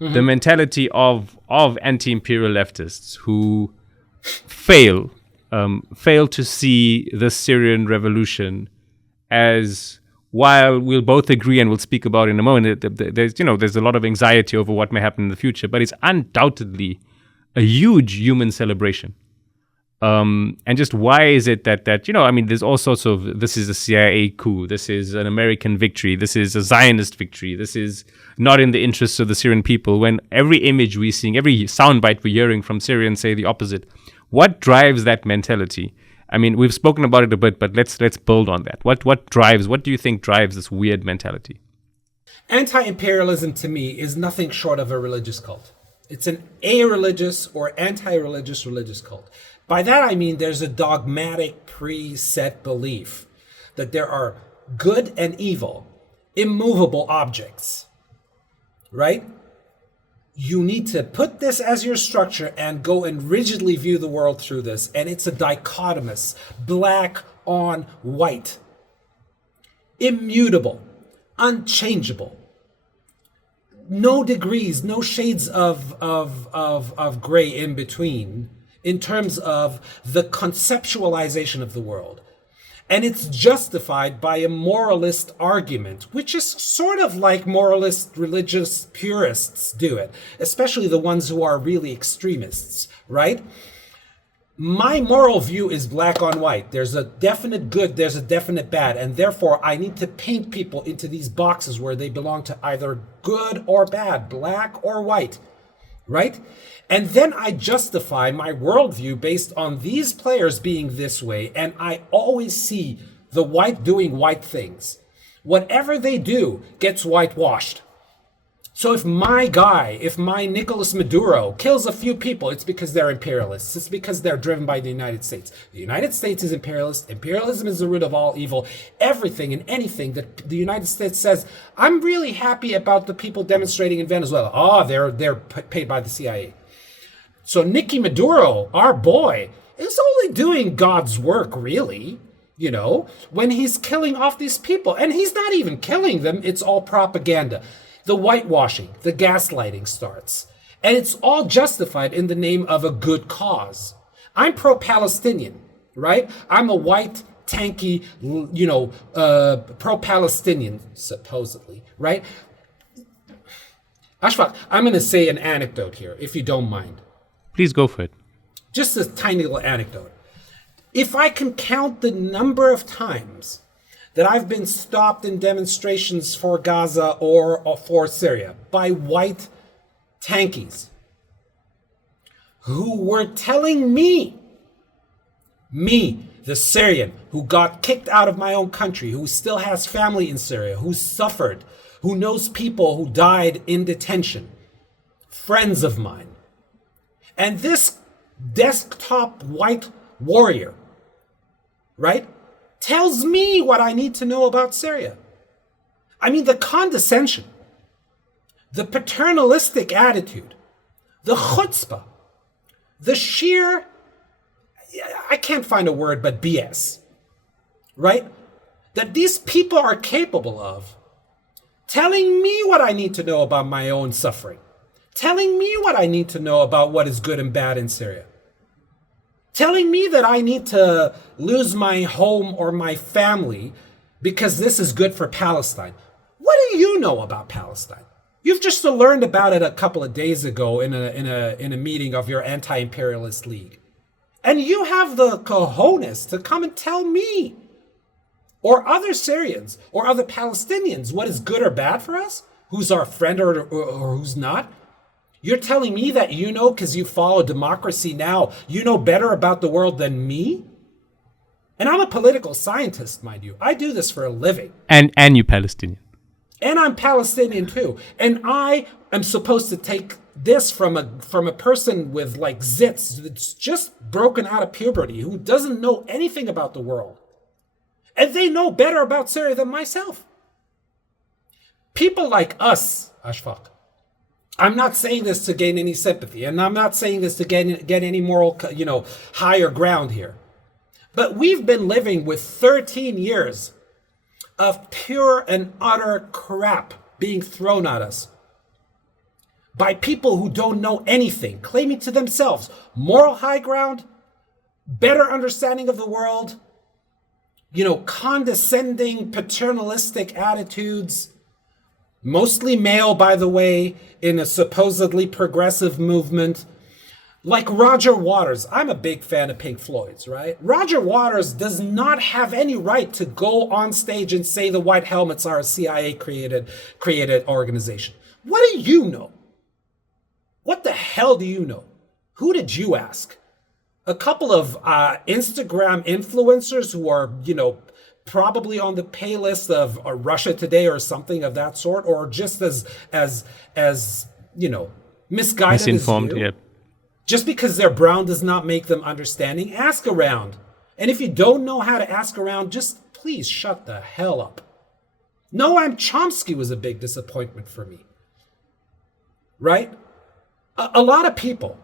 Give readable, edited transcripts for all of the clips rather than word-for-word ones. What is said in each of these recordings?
the mentality of anti-imperial leftists who fail to see the Syrian revolution as, while we'll both agree and we'll speak about in a moment, there's a lot of anxiety over what may happen in the future, but it's undoubtedly a huge human celebration. And just why is it that there's all sorts of, this is a CIA coup, this is an American victory, this is a Zionist victory, this is not in the interests of the Syrian people, when every image we're seeing, every soundbite we're hearing from Syrians say the opposite. What drives that mentality? I mean, we've spoken about it a bit, but let's build on that. What do you think drives this weird mentality? Anti-imperialism to me is nothing short of a religious cult. It's an a-religious or anti-religious religious cult. By that I mean there's a dogmatic preset belief that there are good and evil, immovable objects, right? You need to put this as your structure and go and rigidly view the world through this. And it's a dichotomous, black on white, immutable, unchangeable, no degrees, no shades of gray in between in terms of the conceptualization of the world. And it's justified by a moralist argument, which is sort of like moralist religious purists do it, especially the ones who are really extremists, right? My moral view is black on white. There's a definite good, there's a definite bad, and therefore I need to paint people into these boxes where they belong to either good or bad, black or white, right? And then I justify my worldview based on these players being this way, and I always see the white doing white things. Whatever they do gets whitewashed. So if my Nicolas Maduro kills a few people, it's because they're imperialists. It's because they're driven by the United States. The United States is imperialist. Imperialism is the root of all evil. Everything and anything that the United States says, I'm really happy about the people demonstrating in Venezuela. Oh, they're paid by the CIA. So Nicky Maduro, our boy, is only doing God's work, really, when he's killing off these people. And he's not even killing them. It's all propaganda. The whitewashing, the gaslighting starts. And it's all justified in the name of a good cause. I'm pro-Palestinian, right? I'm a white, tanky, pro-Palestinian, supposedly, right? Ashfaq, I'm going to say an anecdote here, if you don't mind. Please go for it. Just a tiny little anecdote. If I can count the number of times that I've been stopped in demonstrations for Gaza or for Syria by white tankies who were telling me, the Syrian, who got kicked out of my own country, who still has family in Syria, who suffered, who knows people who died in detention, friends of mine. And this desktop white warrior, right, tells me what I need to know about Syria. I mean, the condescension, the paternalistic attitude, the chutzpah, the sheer, I can't find a word, but BS, right? That these people are capable of telling me what I need to know about my own suffering, telling me what I need to know about what is good and bad in Syria, telling me that I need to lose my home or my family because this is good for Palestine. What do you know about Palestine? You've just learned about it a couple of days ago in a meeting of your anti-imperialist league. And you have the cojones to come and tell me or other Syrians or other Palestinians what is good or bad for us, who's our friend or who's not. You're telling me that you know because you follow democracy now, you know better about the world than me? And I'm a political scientist, mind you. I do this for a living. And you Palestinian. And I'm Palestinian too. And I am supposed to take this from a person with like zits that's just broken out of puberty, who doesn't know anything about the world. And they know better about Syria than myself. People like us, Ashfaq, I'm not saying this to gain any sympathy, and I'm not saying this to get any moral, higher ground here. But we've been living with 13 years of pure and utter crap being thrown at us. by people who don't know anything, claiming to themselves moral high ground, better understanding of the world, condescending, paternalistic attitudes, mostly male, by the way, in a supposedly progressive movement. Like Roger Waters. I'm a big fan of Pink Floyd's, right? Roger Waters does not have any right to go on stage and say the White Helmets are a CIA created organization. What do you know? What the hell do you know? Who did you ask? A couple of Instagram influencers who are, probably on the pay list of Russia Today or something of that sort, or just as misguided, misinformed, as you. yeah. Just because they're brown does not make them understanding. Ask around. And if you don't know how to ask around, just please shut the hell up. Noam Chomsky was a big disappointment for me. Right? A lot of people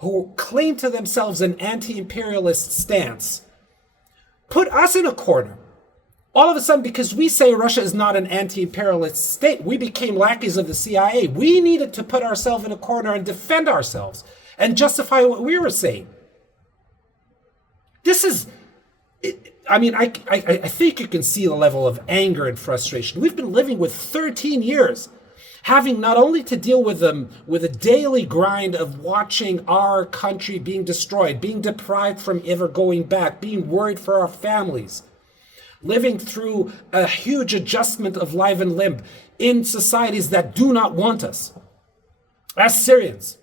who claim to themselves an anti-imperialist stance put us in a corner. All of a sudden, because we say Russia is not an anti-imperialist state, we became lackeys of the CIA. We needed to put ourselves in a corner and defend ourselves and justify what we were saying. This is, I think you can see the level of anger and frustration. We've been living with 13 years, having not only to deal with them with a daily grind of watching our country being destroyed, being deprived from ever going back, being worried for our families, living through a huge adjustment of life and limb in societies that do not want us. As Syrians,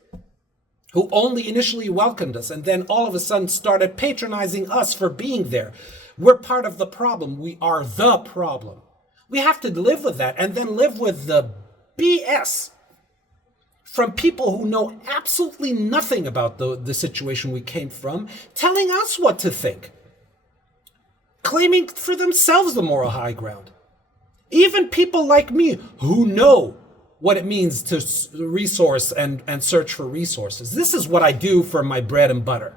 who only initially welcomed us and then all of a sudden started patronizing us for being there. We're part of the problem. We are the problem. We have to live with that and then live with the BS from people who know absolutely nothing about the situation we came from, telling us what to think, claiming for themselves the moral high ground. Even people like me who know what it means to resource and search for resources. This is what I do for my bread and butter.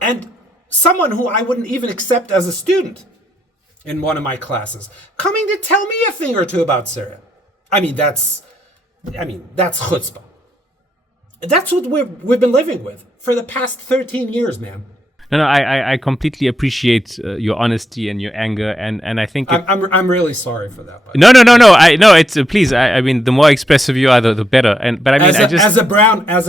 And someone who I wouldn't even accept as a student in one of my classes, coming to tell me a thing or two about Syria. That's chutzpah. That's what we've been living with for the past 13 years, man. No, I completely appreciate your honesty and your anger, and I think I'm really sorry for that. No. It's please. I mean, the more expressive you are, the better. As a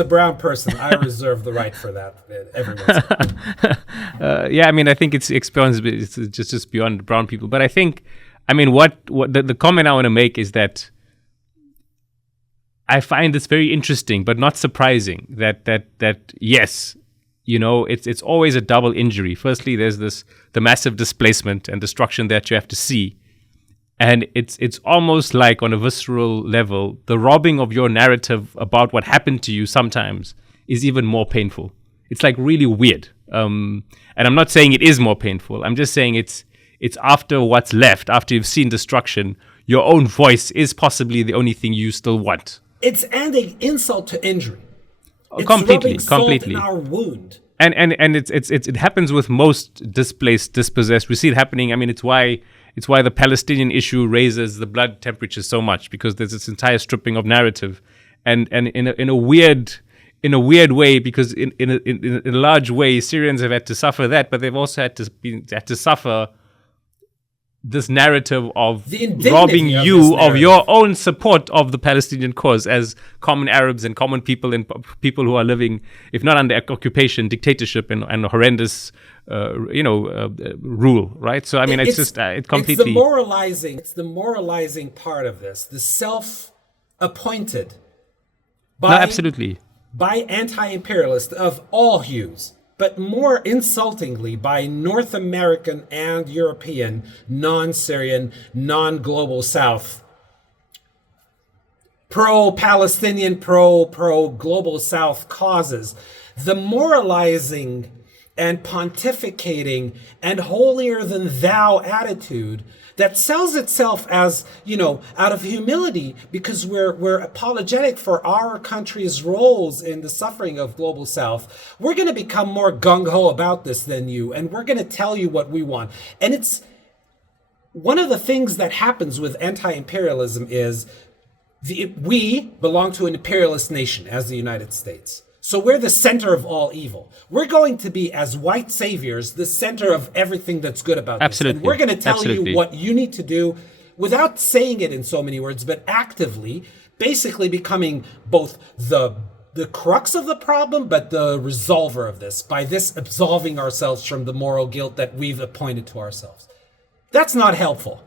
brown person, I reserve the right for that every once in a while. I think it's just beyond brown people. But I think, what the comment I want to make is that I find this very interesting, but not surprising. That yes. It's always a double injury. Firstly, there's the massive displacement and destruction that you have to see. And it's almost like on a visceral level, the robbing of your narrative about what happened to you sometimes is even more painful. It's like really weird. And I'm not saying it is more painful. I'm just saying it's after what's left, after you've seen destruction, your own voice is possibly the only thing you still want. It's adding insult to injury. It's completely in our wound. And it happens with most displaced, dispossessed. We see it happening. It's why the Palestinian issue raises the blood temperature so much, because there's this entire stripping of narrative, and in a weird way, because in a large way Syrians have had to suffer that, but they've also had to suffer this narrative of robbing you of your own support of the Palestinian cause as common Arabs and common people and people who are living, if not under occupation, dictatorship and horrendous, rule, right? So it completely. It's the moralizing part of this, the self-appointed absolutely by anti-imperialists of all hues. But more insultingly by North American and European, non-Syrian, non-global South, pro-Palestinian, pro-global South causes, the moralizing and pontificating and holier-than-thou attitude that sells itself as, out of humility, because we're apologetic for our country's roles in the suffering of global South. We're going to become more gung-ho about this than you, and we're going to tell you what we want. And it's one of the things that happens with anti-imperialism is We belong to an imperialist nation as the United States. So we're the center of all evil. We're going to be, as white saviors, the center of everything that's good about Absolutely. this. And we're going to tell Absolutely. you what you need to do without saying it in so many words, but actively, basically becoming both the crux of the problem, but the resolver of this, by this absolving ourselves from the moral guilt that we've appointed to ourselves. That's not helpful.